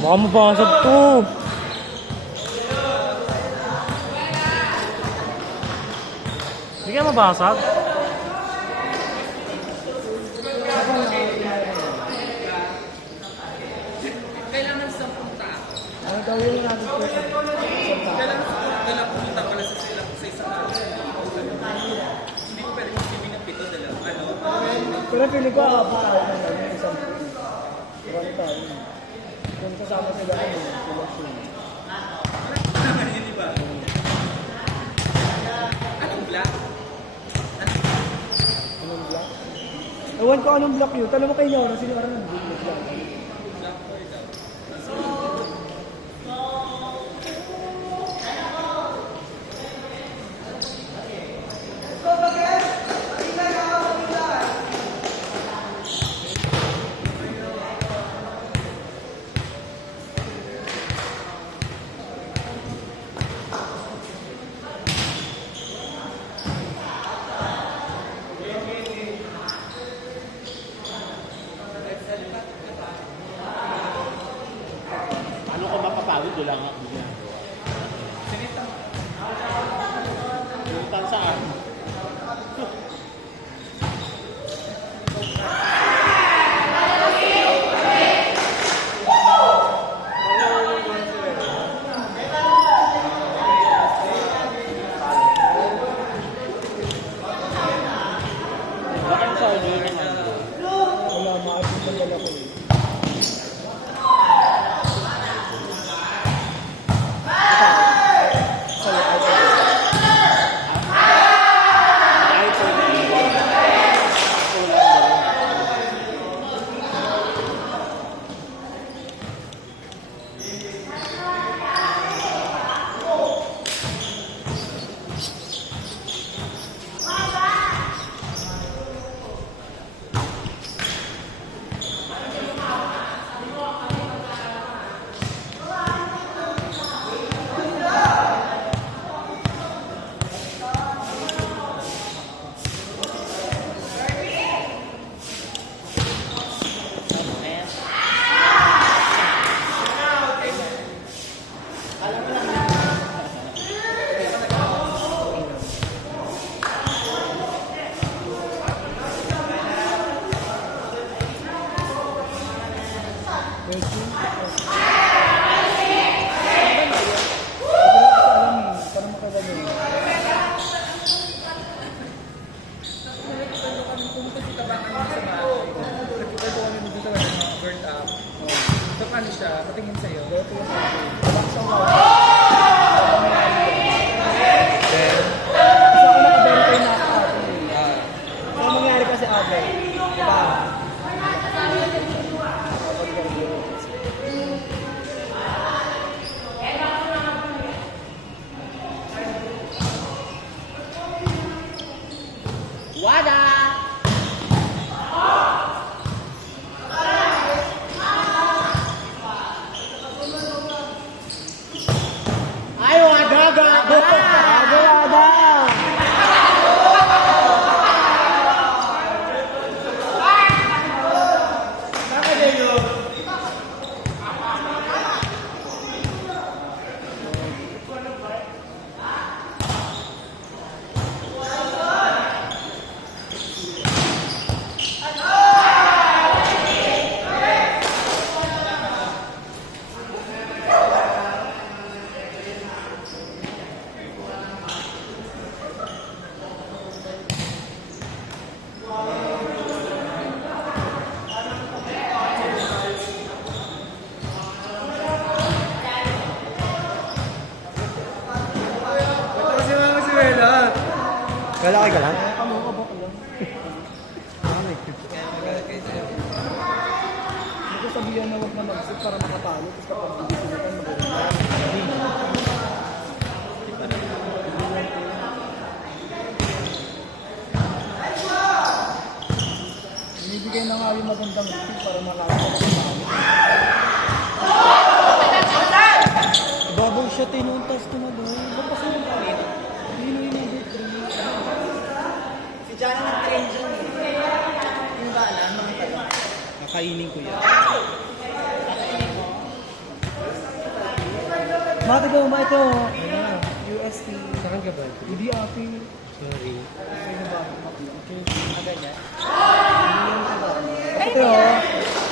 Baka mabasag to. Hindi kaya mabasag? Kailangan sa punta. Ano gawin na natin po? Kailangan punta pala sa sila sa isang hindi ko pwede mag-swimming ng pito dala. Pero feeling ko para ng isang marami tayo. Kung kasama sila sila sila. Hindi ba? Anong black? Anong block? Ewan ko anong block yun. Tanong mo kay Nyo, sino ka rin ng block? Black boy daw. Ano ko mapapagod? Wala nga. Sinitan saan? Bakit sa audio yung ano? Wala, maapit na dala ko eh. So, ano siya? Patingin sa'yo. Kasi ako naka-verify na ako ate. Ano mangyari kasi ate? Diba? Wada! Ay, wada, wada! Agawada! Kasi mga si Bella. Galaki ka lang? Kamukabok ko lang. Hindi ko sabihan na huwag na mag-sit para makatalo. Tapos kapag hindi sila tayo mag-sit. Binibigay na nga yung magandang sit para makakatalo. Babaw siya tinuntas ko na doon. Ba't pa sila tayo? Hindi na yung number 3. Si Jana nag-train dyan eh. Yung ba alam, mga tayo. Kakainin ko yan. Mati ko, mati ko. UST. Saan ka ba? Hindi ate. Sorry. Okay na ba? Okay. Ganyan. Ito,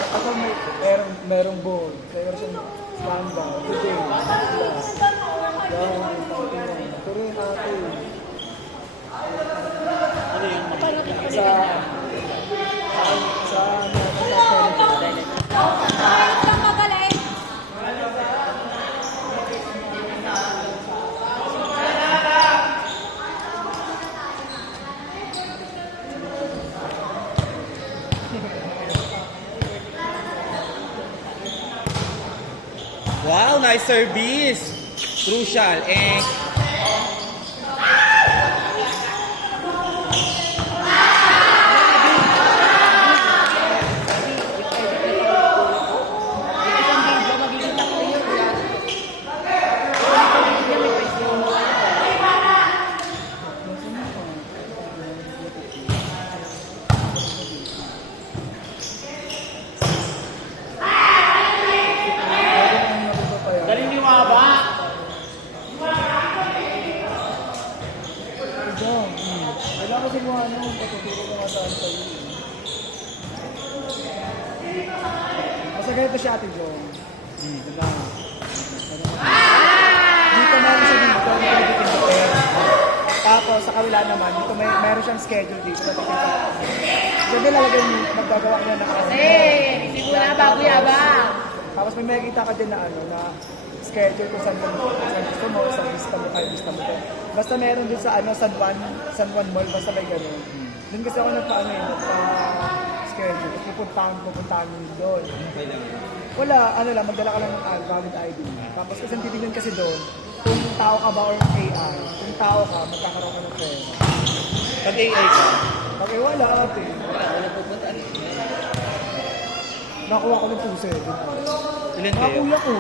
ako merong board. Kaya siyang standby. Today. Yan. Pero yun ate. Ano yun? Sa... Wow, nice service. Crucial. Eh. Daliniwa ba? Kailangan kasi mo ano, patuturo ko nga saan sa'yo. Basta ganito siya ate Jo. Diba? Dito meron siya dito, tapos sa kabila naman, dito meron siyang schedule dito. Sabi lalagyan mo, magagawa niya na Sigura bago yabang. tapos may makikita ka din na ano, na schedule kung saan gusto mo, sa lista mo kayo, lista mo kayo. Basta meron din sa ano, San Juan Mall, basta may gano'n. Doon kasi ako nagpa-ano yun, nagpa-schedule. Pupuntahan mo doon. Wala, ano lang, magdala ka lang ng valid ID. Tapos kasi ang titignan kasi doon, kung tao ka ba or AI. Kung tao ka, magkakaroon ka ng pera. Pag AI ka. Pag wala, ate. Nakuha ko ng 2,700. Ilan Mga kayo? kuya ko.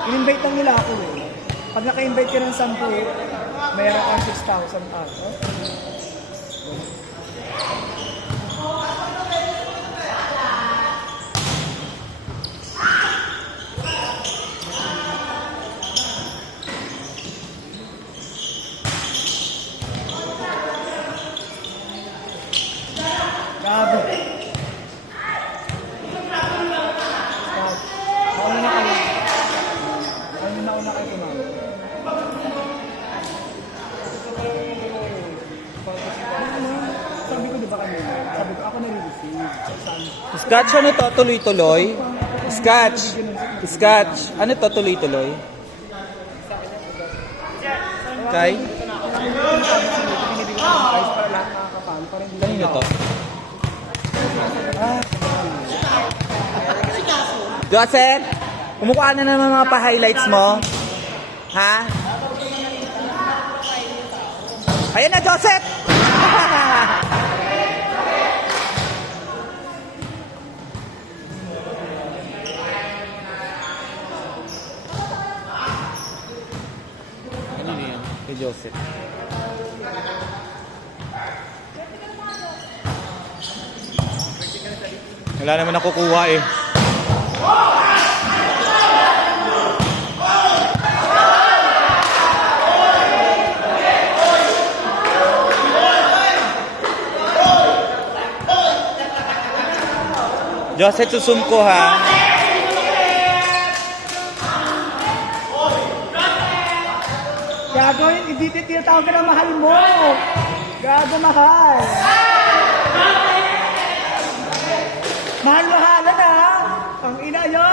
In-invite lang nila ako eh. Pag naka-invite ka ng 10, mayroon kang 6,000 up. Gabi. Una kayo tumawag. Sabi ko diba kanina? Sabi ko ako nare-receive. Scotch, ano to? Tuloy-tuloy? Scotch. Scotch. Ano to? Tuloy-tuloy? Kay? Para lahat nakakapalo. Para hindi Kanino to? Joseph, kumukha na naman mga pa-highlights mo. Ha? Ayan na, Joseph! Ano yun? Kay Joseph. Wala naman nakukuha eh. Joseph, susum ko ha. Gago, hindi tinatawag ka ng mahal mo. Gago, mahal. Mahal-mahalan ha. Ang ina nyo.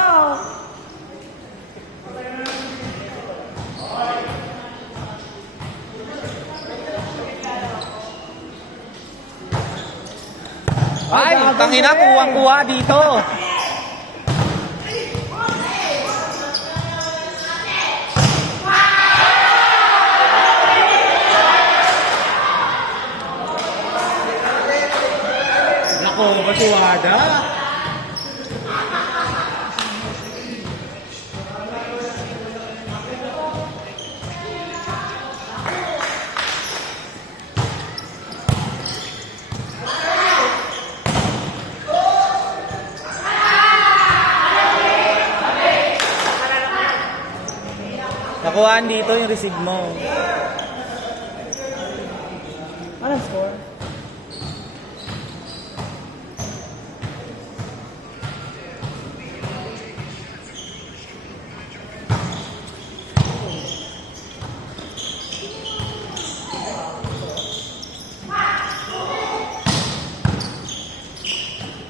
Ay, tangina, kuwang-kuha dito. Nako, matuwada. Nakuhaan dito yung receive mo. Anong score?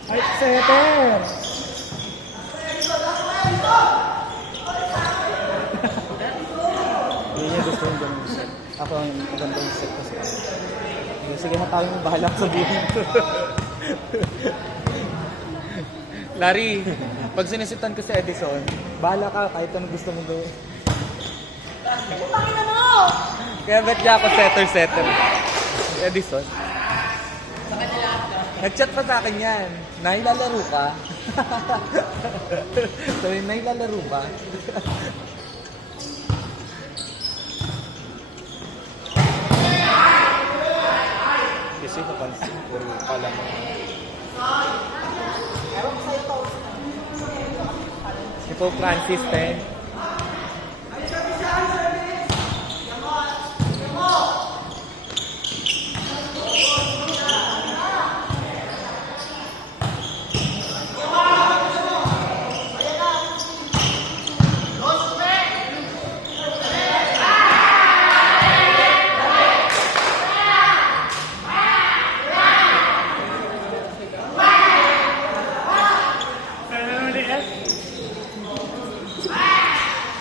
Ay, setter! Hindi niya gusto yung ganun set. Ako ang maganda yung set kasi. Sige na tayo mo bahala sabihin ko. Larry, pag sinisitan ko si Edison, bahala ka kahit anong gusto mo gawin. Pangina mo! Kaya bet niya ako setter. Si Edison. Nag-chat pa sa akin yan. Nailalaro ka? Sabi, nailalaro ba? Kasi napansin ko pala mo. Si Pope Francis, 10.